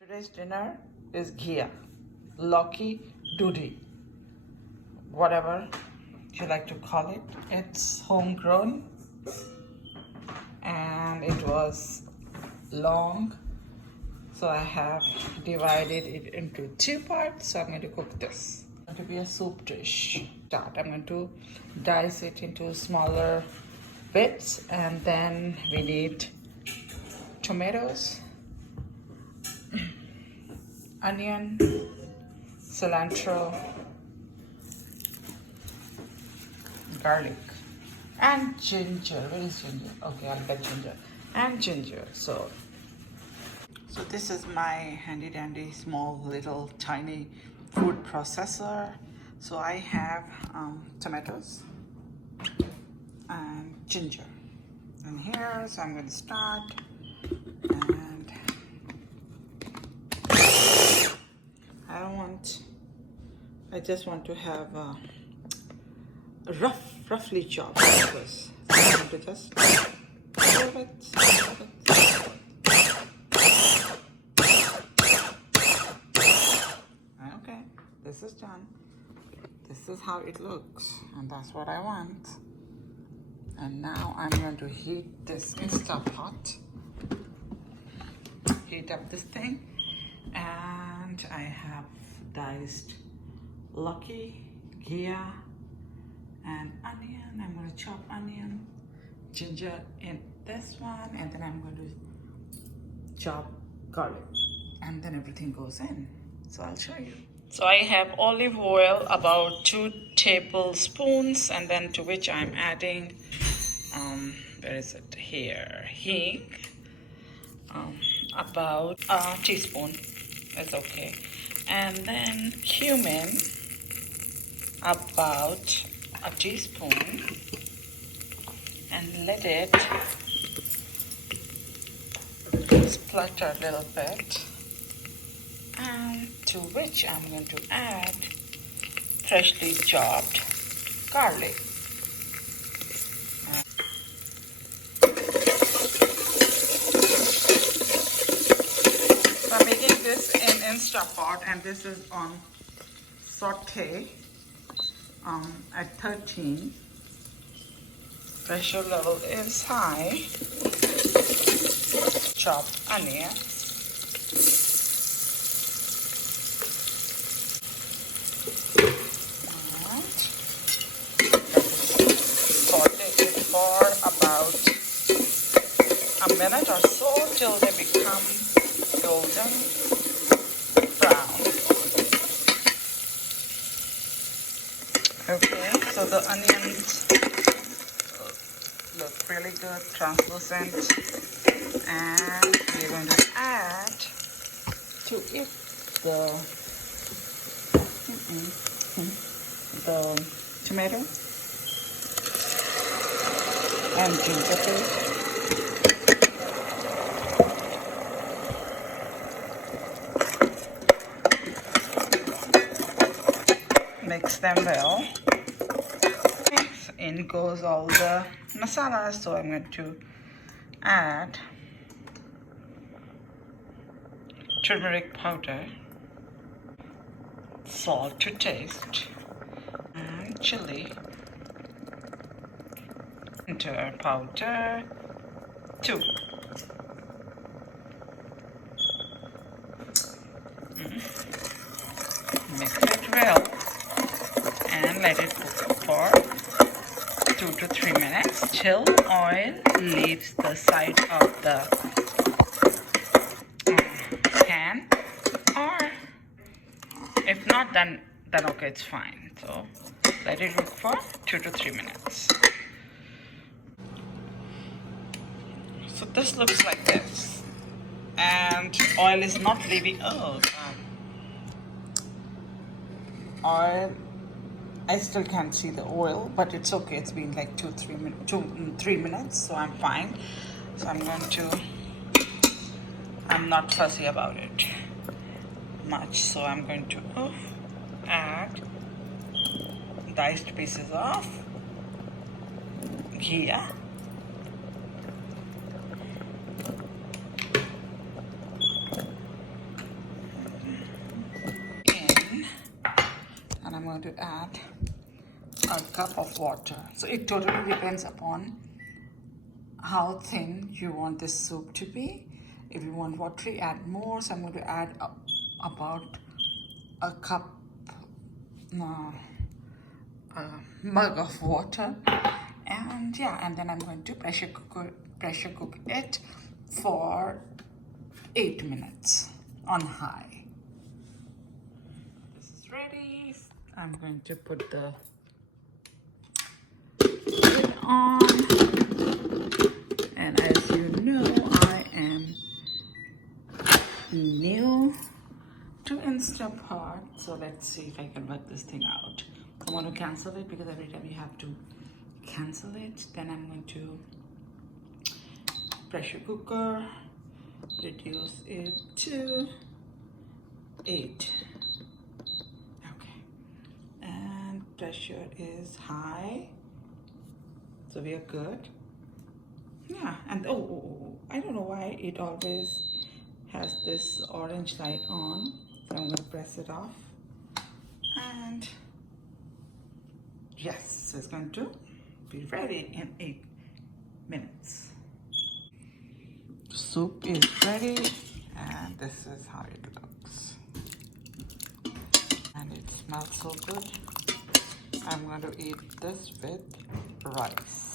Today's dinner is Ghiya, lauki dudi, whatever you like to call it. It's homegrown and it was long, so I have divided it into two parts. So I'm going to cook this. It's going to be a soup dish. I'm going to dice it into smaller bits, and then we need tomatoes, onion, cilantro, garlic, and ginger. Where is ginger? Okay, I'll get ginger. And ginger. So this is my handy dandy small little tiny food processor. So I have tomatoes and ginger in here. So I'm going to start, and I just want to have roughly chopped this. So I'm going to just move it. Okay, this is done. This is how it looks, and that's what I want. And now I'm going to heat this Instapot. Heat up this thing, and I have diced lauki, Ghiya, and onion. I'm going to chop onion, ginger in this one, and then I'm going to chop garlic, and then everything goes in. So I'll show you. So I have olive oil, about 2 tablespoons, and then to which I'm adding, where is it? Here, hing, about a teaspoon. That's okay. And then cumin, about a teaspoon, and let it splutter a little bit, and to which I'm going to add freshly chopped garlic. So I'm making this in Instapot, and this is on saute at 13. Pressure level is high. Chopped onion. Saute it for about a minute or so till they become golden brown. Okay, so the onions look really good, translucent, and we're going to add to it the tomato and ginger paste. Mix them well. In goes all the masala, so I'm going to add turmeric powder, salt to taste, and chili powder 2. Mix it well and let it cook for 2 to 3 minutes till oil leaves the side of the pan, or if not, then okay, it's fine. So let it cook for 2 to 3 minutes. So this looks like this, and oil is not leaving. Oh God. Oil, I still can't see the oil, but it's okay. It's been like 3 minutes, so I'm fine. So I'm not fussy about it much, so I'm going to add diced pieces of Ghiya, to add a cup of water. So it totally depends upon how thin you want this soup to be. If you want watery, add more. So I'm going to add about a cup, a mug of water, and yeah, and then I'm going to pressure cook it for 8 minutes on high. This is ready. I'm going to put the lid on, and as you know, I am new to Instapot, so let's see if I can work this thing out. I want to cancel it because every time you have to cancel it. Then I'm going to pressure cooker, reduce it to 8. Okay, and pressure is high, so we are good. Yeah, and oh, I don't know why it always has this orange light on, so I'm going to press it off, and yes, it's going to be ready in 8 minutes. Soup is ready, and this is how it looks, and it smells so good. I'm going to eat this with rice.